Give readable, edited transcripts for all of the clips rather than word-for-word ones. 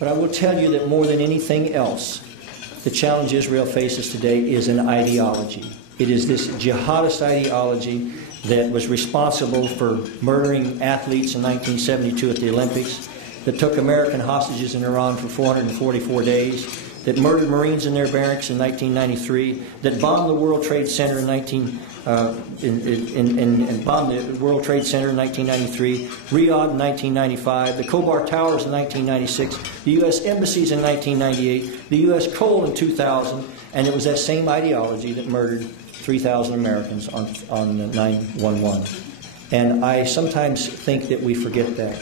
But I will tell you that more than anything else, the challenge Israel faces today is an ideology. It is this jihadist ideology that was responsible for murdering athletes in 1972 at the Olympics, that took American hostages in Iran for 444 days, that murdered Marines in their barracks in 1993, that bombed the World Trade Center in 1993, Riyadh in 1995, the Khobar Towers in 1996, the U.S. embassies in 1998, the U.S. Cole in 2000, and it was that same ideology that murdered 3,000 Americans on 9/11. And I sometimes think that we forget that.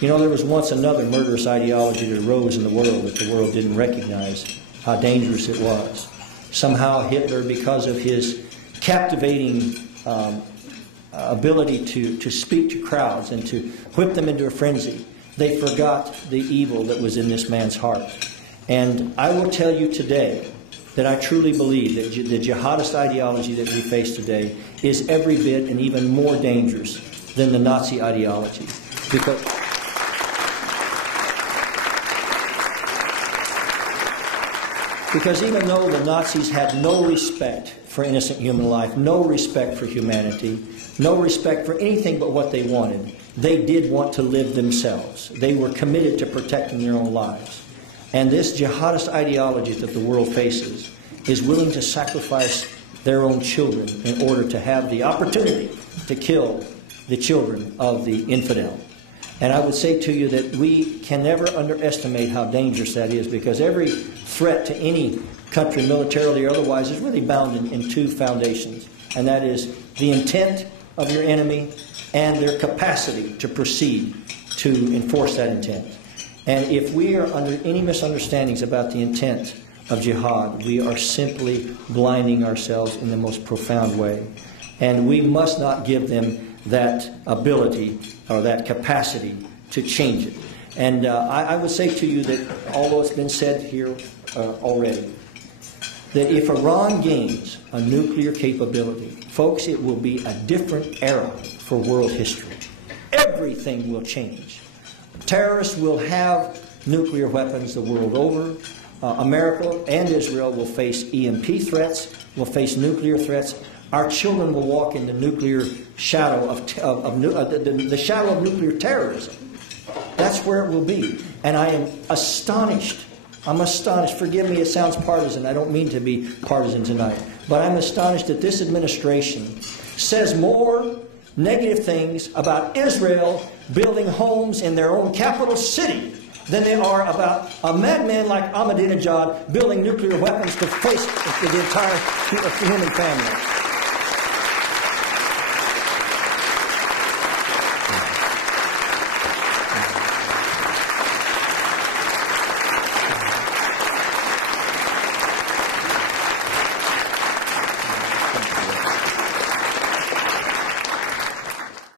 You know, there was once another murderous ideology that arose in the world that the world didn't recognize how dangerous it was. Somehow Hitler, because of his captivating ability to speak to crowds and to whip them into a frenzy, they forgot the evil that was in this man's heart. And I will tell you today that I truly believe that the jihadist ideology that we face today is every bit and even more dangerous than the Nazi ideology. Because even though the Nazis had no respect for innocent human life, no respect for humanity, no respect for anything but what they wanted, they did want to live themselves. They were committed to protecting their own lives. And this jihadist ideology that the world faces is willing to sacrifice their own children in order to have the opportunity to kill the children of the infidel. And I would say to you that we can never underestimate how dangerous that is, because every threat to any country, militarily or otherwise, is really bound in two foundations. And that is the intent of your enemy and their capacity to proceed to enforce that intent. And if we are under any misunderstandings about the intent of jihad, we are simply blinding ourselves in the most profound way. And we must not give them that ability or that capacity to change it. And I would say to you that, although it's been said here already, that if Iran gains a nuclear capability, folks, it will be a different era for world history. Everything will change. Terrorists will have nuclear weapons the world over. America and Israel will face EMP threats, will face nuclear threats. Our children will walk in the nuclear shadow the shadow of nuclear terrorism. That's where it will be. And I am astonished. I'm astonished. Forgive me, it sounds partisan. I don't mean to be partisan tonight. But I'm astonished that this administration says more negative things about Israel building homes in their own capital city than they are about a madman like Ahmadinejad building nuclear weapons to face the entire human family.